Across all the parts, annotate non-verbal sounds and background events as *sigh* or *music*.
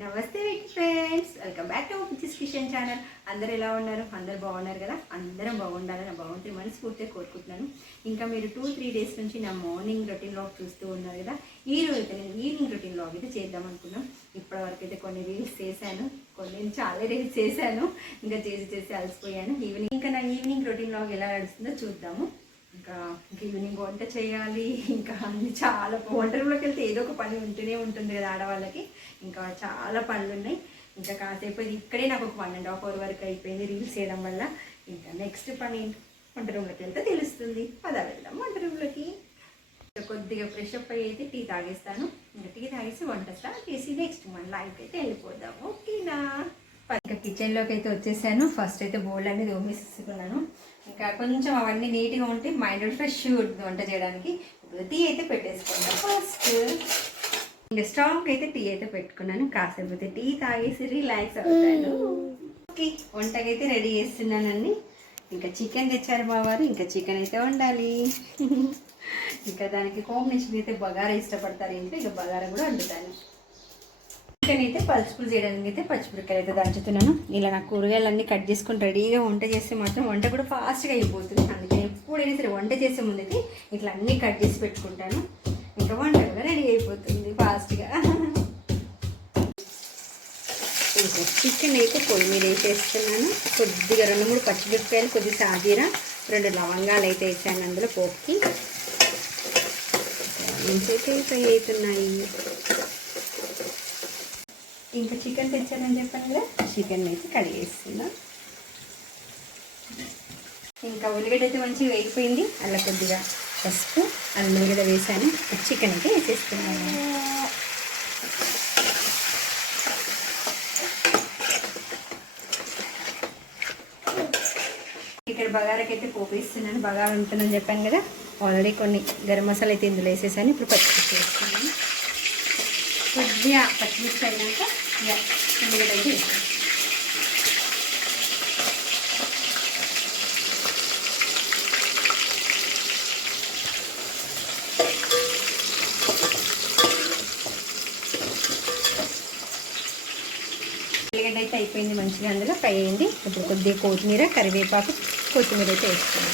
నమస్తే friends welcome back to పిచ్చిస్ Kishan channel అందరు ఎలా ఉన్నారు? అందరు బాగున్నారు కదా? అందరం బాగుండాలని నా బాగుంటే మనస్ఫూర్తిగా కోరుకుంటున్నాను. ఇంకా మీరు టూ త్రీ డేస్ నుంచి నా మార్నింగ్ రొటీన్ లాగ్ చూస్తూ ఉన్నారు కదా? ఈ రోజు అయితే నేను ఈవినింగ్ రొటీన్ లాగ్ అయితే చేద్దాం అనుకున్నాం. ఇప్పటివరకు అయితే కొన్ని రీల్స్ చేశాను. కొన్ని చాలా రీల్స్ చేశాను. ఇంకా చేసి చేసి అలసిపోయాను. ఈవినింగ్ ఇంకా నా ఈవినింగ్ రొటీన్ లాగ్ ఎలా నడుస్తుందో చూద్దాము. ఇంకా ఇంకా ఈవినింగ్ వంట చేయాలి. ఇంకా అన్ని చాలా వంట రూమ్లోకి వెళ్తే ఏదో ఒక పని ఉంటూనే ఉంటుంది కదా ఆడవాళ్ళకి. ఇంకా చాలా పనులు ఉన్నాయి ఇంకా కాసేపు ఇక్కడే నాకు ఒక వన్ అండ్ హాఫ్ అవర్ వరకు అయిపోయింది రీల్స్ చేయడం వల్ల. ఇంకా నెక్స్ట్ పని వంట రూమ్లోకి వెళ్తే తెలుస్తుంది. పద వెళ్దాం వంట రూమ్లోకి. కొద్దిగా ఫ్రెష్ అప్ అయ్యి అయితే టీ తాగేస్తాను. ఇంకా టీ తాగేసి వంట స్టార్ట్ చేసి నెక్స్ట్ మన లైఫ్ అయితే వెళ్ళిపోదాం. ఓకేనా? ఇంకా కిచెన్లోకి అయితే వచ్చేసాను. ఫస్ట్ అయితే బోల్ అనేది తోమేసుకున్నాను ఇంకా కొంచెం అవన్నీ నీట్గా ఉంటే మైండ్ ఫ్రెష్ ఉంటుంది వంట చేయడానికి. ఇప్పుడు టీ అయితే పెట్టేసుకుంటాను ఫస్ట్ ఇంకా స్టాక్ అయితే టీ అయితే పెట్టుకున్నాను. కాసేపు అయితే టీ తాగేసి రిలాక్స్ అవుతాను. ఓకే వంటకైతే రెడీ చేస్తున్నానండి ఇంకా చికెన్ తెచ్చారు బావారు. ఇంకా చికెన్ అయితే వండాలి. *laughs* ఇంకా దానికి కాంబినేషన్ అయితే బగారా ఇష్టపడతారు ఏంటో ఇక బగారా కూడా వండుతాను. చికెన్ అయితే పలుచుకులు చేయడానికి అయితే పచ్చిమిరకాయలు అయితే దంచుతున్నాను. ఇలా నా కూరగాయలన్నీ కట్ చేసుకుని రెడీగా వంట చేస్తే మాత్రం వంట కూడా ఫాస్ట్గా అయిపోతుంది. అందుకని ఎప్పుడైనా సరే వంట చేసే ముందు అయితే ఇట్లా అన్నీ కట్ చేసి పెట్టుకుంటాను. ఇంకా వంట కూడా రెడీ అయిపోతుంది ఫాస్ట్గా. ఇంకా చికెన్ అయితే పొయ్యి మీద వేసేస్తున్నాను. కొద్దిగా రెండు మూడు పచ్చిమిరపకాయలు కొద్దిగా సాజీర రెండు లవంగాలు అయితే వేసాను అందులో పోపుకి. నుంచి అయితే ఫ్రై అవుతున్నాయి? ఇంకా చికెన్ తెచ్చానని చెప్పాను కదా చికెన్ అయితే కడిగేస్తున్నా. ఇంకా ఉల్లిగడ్డ అయితే మంచిగా వేగిపోయింది. అలా కొద్దిగా పసుపు అల్లం ఉల్లిగడ్డ వేసాను. చికెన్ అయితే వేసేస్తున్నాను. ఇక్కడ బగారాకి అయితే పోపేస్తున్నాను బగారా ఉంటుందని చెప్పాను కదా ఆల్రెడీ కొన్ని గరం మసాలా అయితే ఇందులో వేసేసాను. ఇప్పుడు పచ్చిమిర్చి వేస్తున్నాను. కొద్దిగా పచ్చిమిర్చి అయినాక ఉల్లిగడ్డ అయితే ఉల్లిగడ్డ అయితే అయిపోయింది మంచిగా అందులో ఫ్రై అయింది. ఇప్పుడు కొద్దిగా కొత్తిమీర కరివేపాకు కొత్తిమీర అయితే వేసుకోండి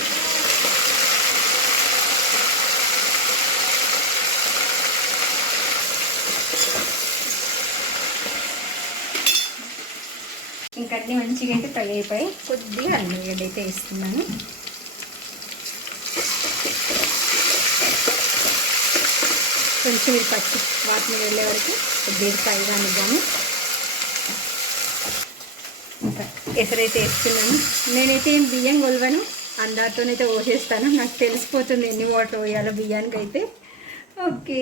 ఇంకా అన్నీ మంచిగా అయితే ఫ్రై అయిపోయి కొద్దిగా అల్లిగడ్డ అయితే వేస్తున్నాను. కొంచెం మీరు పచ్చి వాటిని వెళ్ళే వరకు కొద్దిగా ఫ్రై కానిద్దాము. ఇంకా ఎసరైతే వేస్తున్నాను. నేనైతే ఏం బియ్యం కొలవను. అందరితోనైతే పోసేస్తాను. నాకు తెలిసిపోతుంది ఎన్ని వాటర్ పోయాలో బియ్యానికి అయితే ఓకే.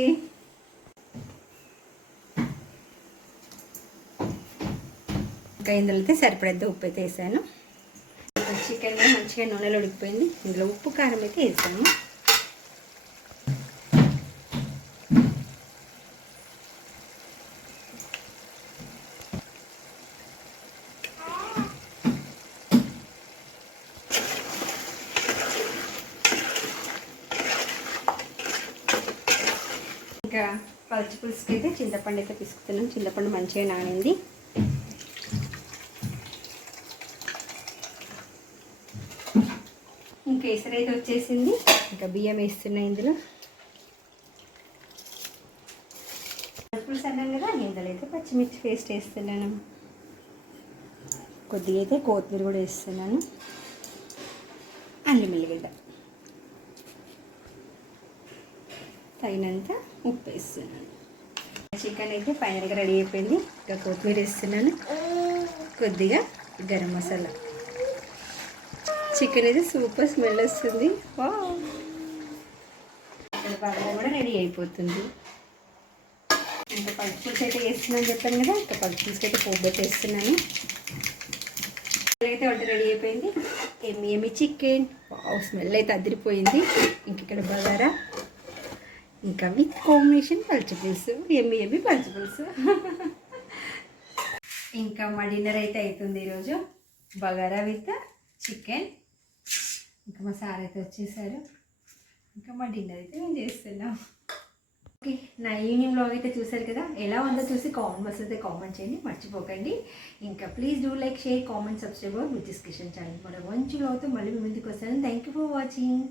ఇంకా ఇందులో అయితే సరిపడేద్ద ఉప్పు అయితే వేసాను. చికెన్ కూడా మంచిగా నూనెలో ఉడికిపోయింది. ఇందులో ఉప్పు కారం అయితే వేసాను ఇంకా పచ్చి పులుసుకి అయితే చింతపండు అయితే పిసుకుతున్నాం. చింతపండు మంచిగా నానింది. కేసరి అయితే వచ్చేసింది. ఇంకా బియ్యం వేస్తున్నాయి ఇందులో. పచ్చి పులుసు అన్నాను కదా ఇందులో అయితే పచ్చిమిర్చి పేస్ట్ వేస్తున్నాను. కొద్దిగా అయితే కొత్తిమీర కూడా వేస్తున్నాను. అల్లం ఎల్లిగడ్డ తగినంత ఉప్పు వేస్తున్నాను. చికెన్ అయితే ఫైనల్గా రెడీ అయిపోయింది. ఇంకా కొత్తిమీర వేస్తున్నాను. కొద్దిగా గరం మసాలా. చికెన్ అయితే సూపర్ స్మెల్ వస్తుంది. బాగా కూడా రెడీ అయిపోతుంది. ఇంకా పలుపుల్స్ అయితే వేస్తున్నాను చెప్పాను కదా ఇంకా పలుపుల్స్కి అయితే పోపు అయితే వంట రెడీ అయిపోయింది. ఏమి ఏమి చికెన్? స్మెల్ అయితే అదిరిపోయింది. ఇంక ఇక్కడ బగారా. ఇంకా విత్ కాంబినేషన్ పలుచు పులుసు. ఏమి ఎమ్మి పులుసు. ఇంకా మా డిన్నర్ అయితే అవుతుంది ఈరోజు. Bagara with chicken. ఇంకా మా సార్ అయితే వచ్చేసారు. ఇంకా మా డిన్నర్ అయితే మేము చేస్తున్నాం. ఓకే నా ఈవినింగ్ బ్లాగ్ అయితే చూసారు కదా? ఎలా ఉందో చూసి కామెంట్ బాక్స్ అయితే కామెంట్ చేయండి మర్చిపోకండి. ఇంకా please do like share comment subscribe with discussion channel మరో మంచి బ్లాగ్తో మళ్ళీ మీ ముందుకు వస్తాను. Thank you for watching